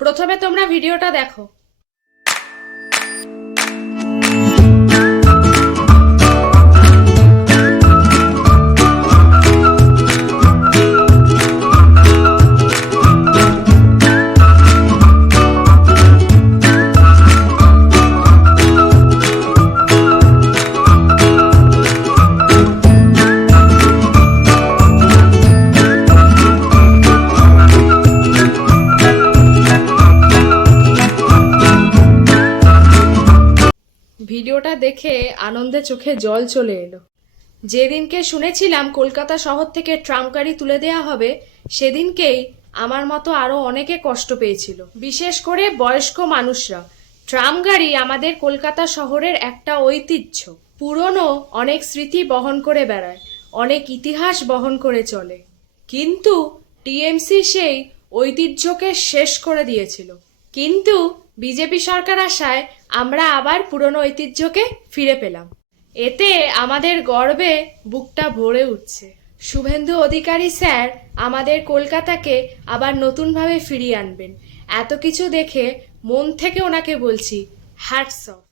প্রথমে তোমরা ভিডিওটা দেখো। ভিডিওটা দেখে আনন্দে চোখে জল চলে এলো। যেদিনকে শুনেছিলাম কলকাতা শহর থেকে ট্রাম গাড়ি তুলে দেওয়া হবে, সেদিনকেই আমার মতো আরো অনেকে কষ্ট পেয়েছিল, বিশেষ করে বয়স্ক মানুষরা। ট্রাম গাড়ি আমাদের কলকাতা শহরের একটা ঐতিহ্য, পুরনো অনেক স্মৃতি বহন করে বেড়ায়, অনেক ইতিহাস বহন করে চলে। কিন্তু টিএমসি সেই ঐতিহ্যকে শেষ করে দিয়েছিল। কিন্তু বিজেপি সরকার আসায় আমরা আবার পুরনো ঐতিহ্যকে ফিরে পেলাম। এতে আমাদের গর্বে বুকটা ভরে উঠছে। শুভেন্দু অধিকারী স্যার আমাদের কলকাতাকে আবার নতুনভাবে ফিরিয়ে আনবেন। এত কিছু দেখে মন থেকে ওনাকে বলছি হ্যাটস অফ।